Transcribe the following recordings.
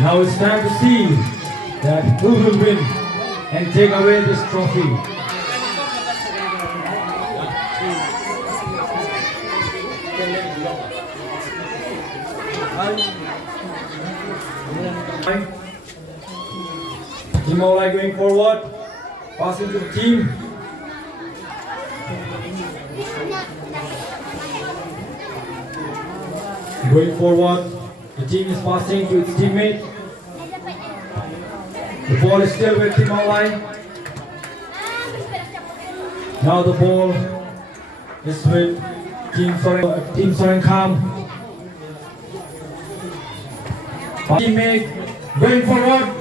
Now it's time to see that who will win and take away this trophy. Team Mawlai going forward, passing to the team. Going forward, the team is passing to its teammate. The ball is still with Team Mawlai. Now the ball is with Team Sohryngkham. Teammate going forward.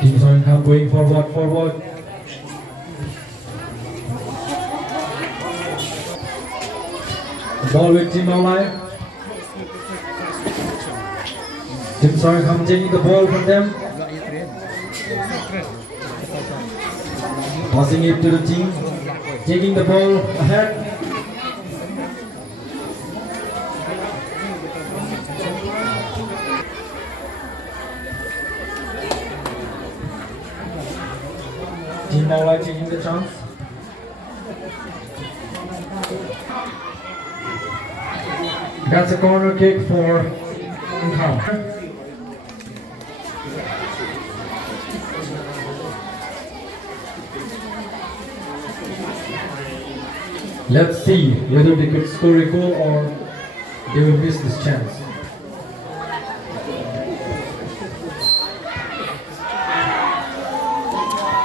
Team Sohryngkham going forward. The ball with Team Mawlai. Team Sohryngkham taking the ball from them. Passing it to the team. Taking the ball ahead. Team Mawlai taking the chance. That's a corner kick for Sohryngkham. Let's see whether they could score a goal or they will miss this chance.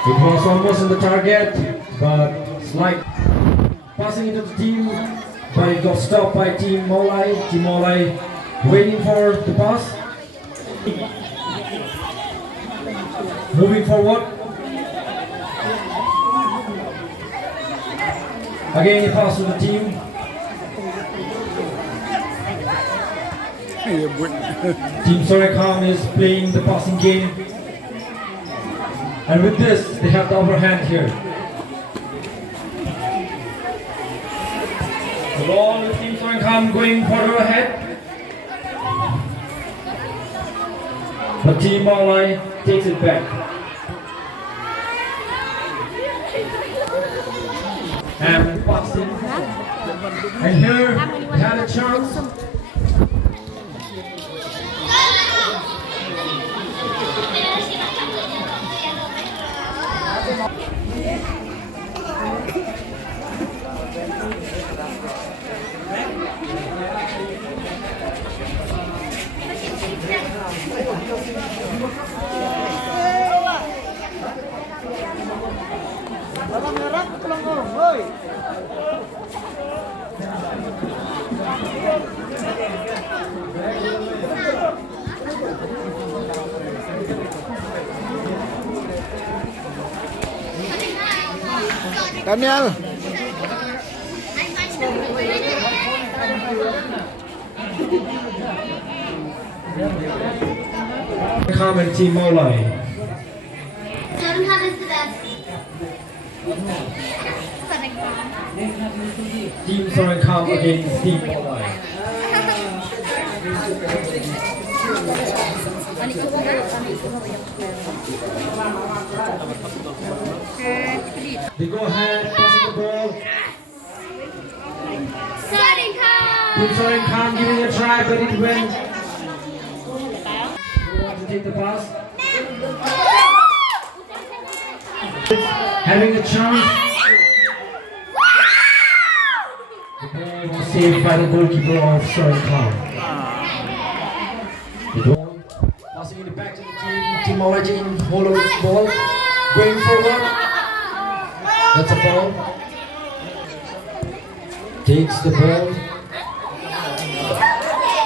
It was almost on the target, but slight passing into the team, but it got stopped by Team Mawlai. Team Mawlai waiting for the pass. Moving forward. Again, a pass to the team. Team Sohryngkham is playing the passing game. And with this, they have the upper hand here. The ball with Team Sohryngkham going further ahead. But Team Mawlai takes it back. And passing. And here, they had a chance. Daniel. Sohryngkham and Team Mawlai. Sohryngkham is the best. Team Sohryngkham against Team Mawlai. They go ahead, passing the ball. Team Sohryngkham giving it a try, but it went. They want to take the pass. Having a chance. The ball was saved by the goalkeeper of Sohryngkham. The ball passing it back to the team. Team Mawlai taking hold of the ball. Going forward. That's a foul. Takes the ball.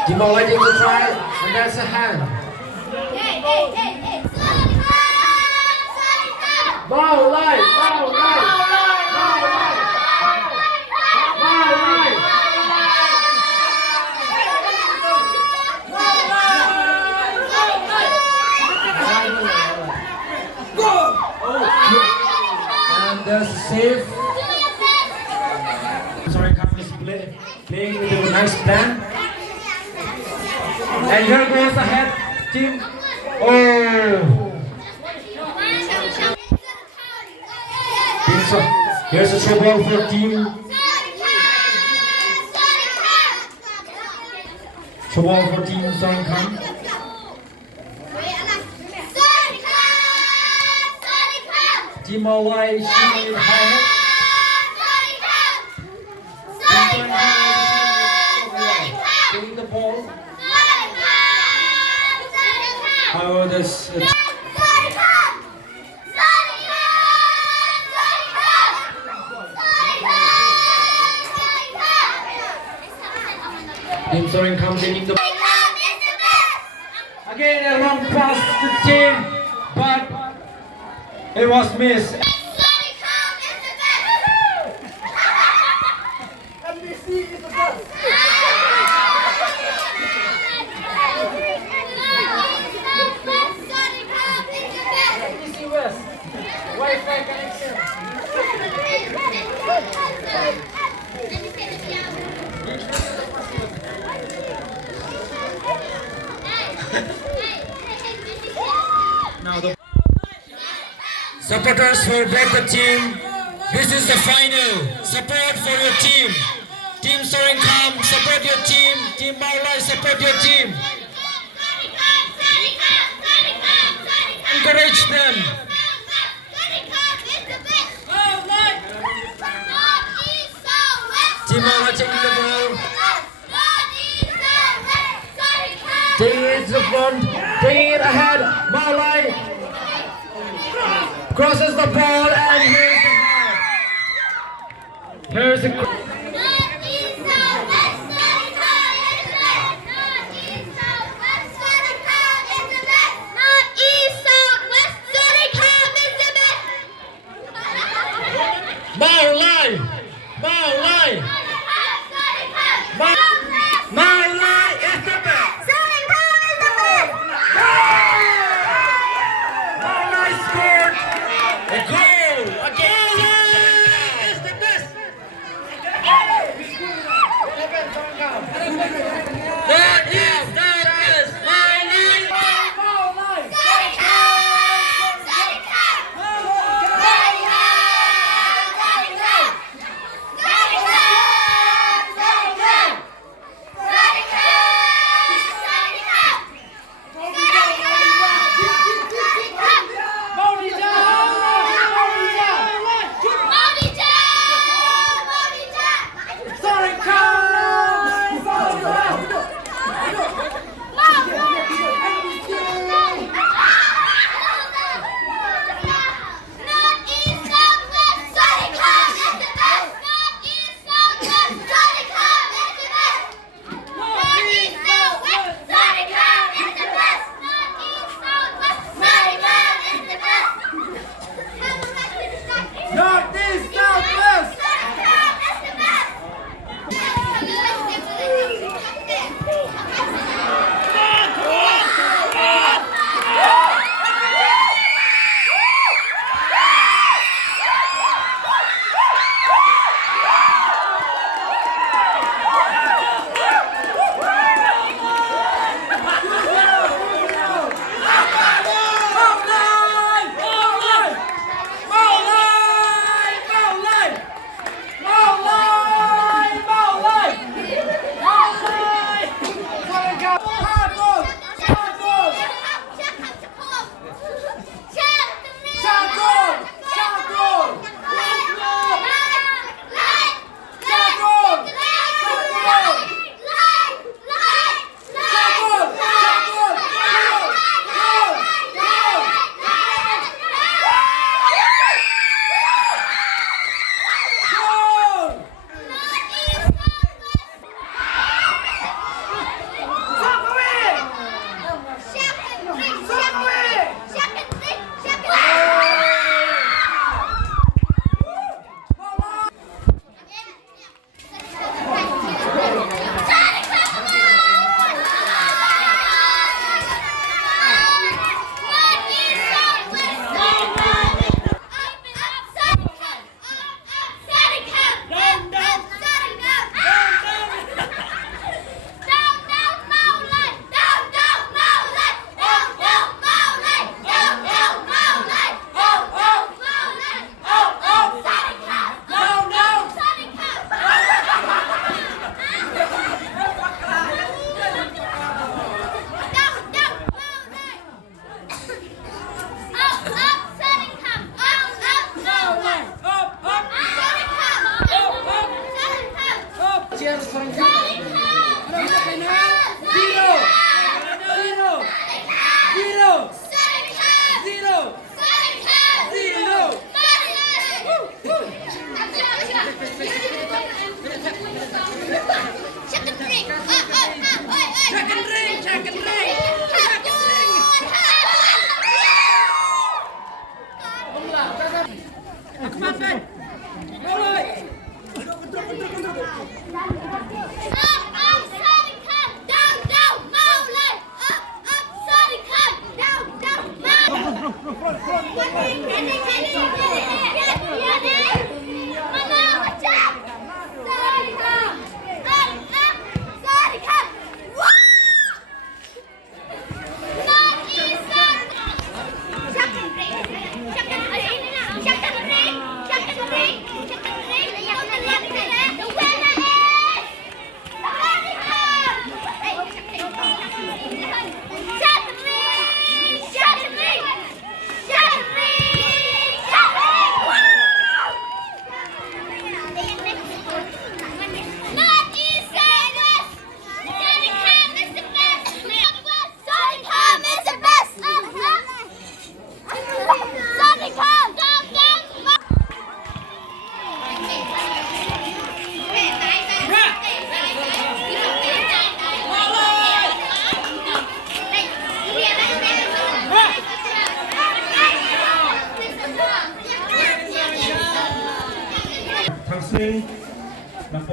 Team Mawlai takes a try, and that's a hand. Mawlai! That's a save. Sohryngkham is playing with a nice plan. And here goes the head team. Oh! Here's a throw ball for team. Throw ball for team Sohryngkham. Team Mawlai shooting it high. Taking the ball. However, this. Team Sohryngkham taking the. Again, a long pass to the team, but it was missed. Wi-Fi connection. Now the supporters for both the team. This is the final. Support for your team. Team Sohryngkham, support your team. Team Mawlai, support your team. Encourage them. Team Mawlai taking the ball. Taking it to the front. Taking it ahead. Mawlai crosses the ball and here's the head. Here's the. Mawlai! Mawlai! Mawlai is the best! Sohryngkham is the best! Mawlai scored a goal against is the best!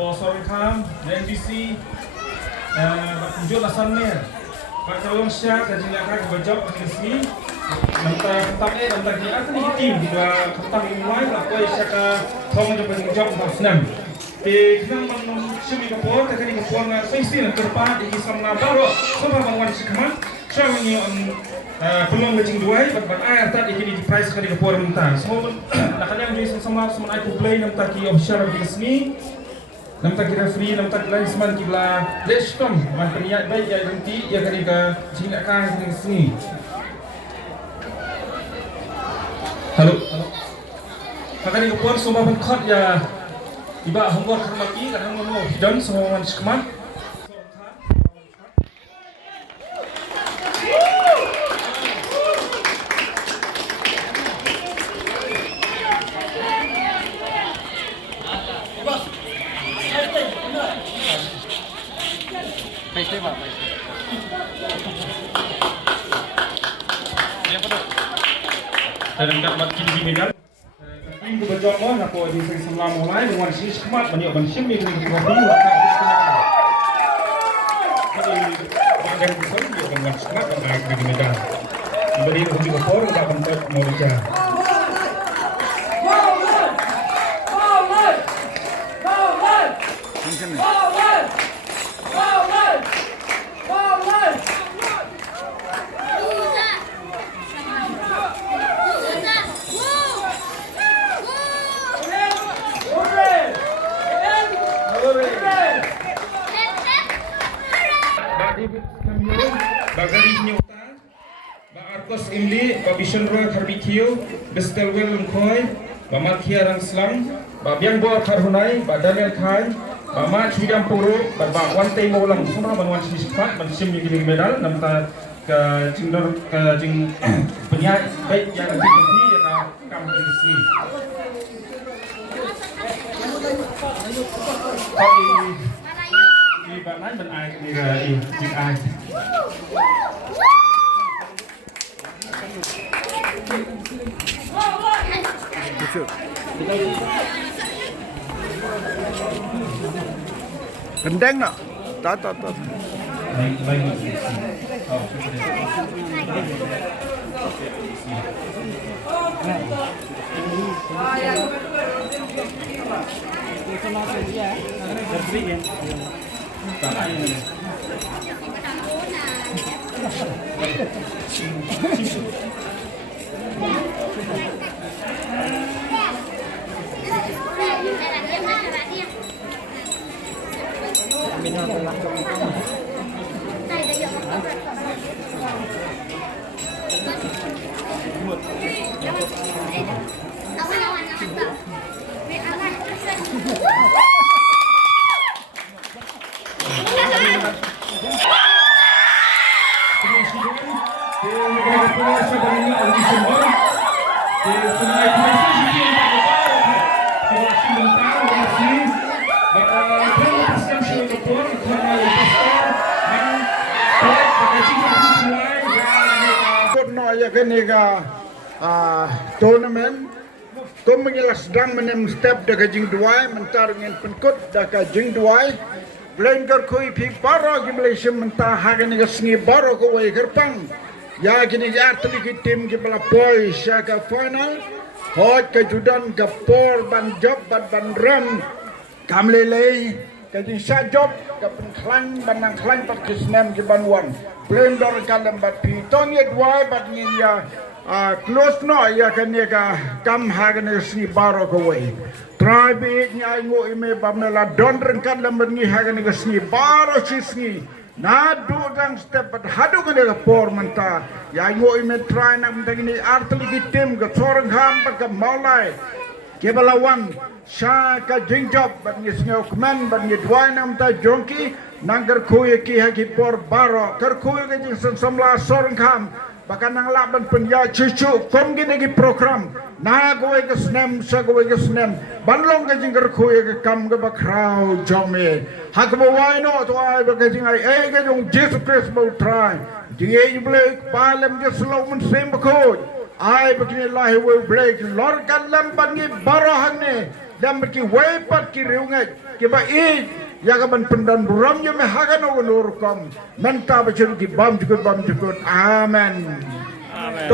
for Sohryngkham, NBC, Pynkut asalnya. Pak Calon Syah dan Jinaka berjawab di sini. Nanti ketang nanti dia akan tim juga ketang mulai lah kau Syaka thong untuk berjawab untuk senam. Di kenang bang sumi kapur, tak kini kapur na sesi nak terpa di Islam na baru. Sebab bang wan sikman, saya ni peluang bejing dua, bat air tak ikini di price kali kapur mentah. Semua nak kadang jadi sama aku play nanti ki official di sini. Nampak kira free, nampak lain seman kibla leskom, man peniat baik ya nanti ya kali ke Cina kah di sini. Halo. Kali ke puan semua pengkot ya. Iba hongkor kermaki kadang mau dan semua man sekeman. Dan dapat kini medal. Tim berjuang mohon aku di Sohryngkham&Mawlai dengan sini sekemat banyak bansim ini dengan kopi warna jadi bagian besar dia dengan sekemat dan naik di medal. Diberi uji kopor untuk bentuk mau bicara. Bagari nyota, ba Arkos Imli, ba Bishonroy Rev.B.P, Bestelwel Lungkoi, ba Makia Rangslang, ba Biangbo Karhunai, ba Daniel Khai, ba Ma Chidam Puro, ba Wante Maulang, semua bantuan sispat, bansim yang gini medal, nampak ke jingdor ke jing penyak baik yang nanti nanti yang kamu di sini. Di banan benai di jing ai. Gendeng nak? Tak. Baik. Tournament ko mengilas dang menem step daga jing duai mentar ngin Pynkut daga jing duai blender ko ipi baro gi Malaysia mentah hagan ga sngi baro ko wai gerpang ya gini ya atli ki tim ki bala boys ya ka final hot ka judan ka por ban job ban ram kamlele ka jing sa job ka penklang banang klang pat kisnem ki banwan blender ka lembat pi tong ye duai bat ngin ya close no ya kan ya ka kam hagan sni baro ko wai try be nya ngo ime bamela don rengkan lember ngi hagan sni baro sni na do dang step but hadu kan ya por manta ya ngo ime try na mtagini artli ki tim ka Sohryngkham&Mawlai ke balawan sha ka jingjob bat ngi sngo kman bat ngi dwai nam ta jonki nanggar khoye ki ha ki por baro kar khoye ka jing samla Sohryngkham bahkan nang laban penja cucu kom gini ki program na goe ke snem sa goe ke snem banlong ke jingger khoe ke kam ke bakrau jome hak bo wai no to ai ba ke jingai ke jong Jesus Christ bo try dinge ble palem ke slow men sem ko ai begini lahi we break lor kan lam bangi baro hangne dan berki wepat ki riungai ki ba I ya ka ban pendan buram je me hagan onur kom menta bachur ki bam jukut amen amen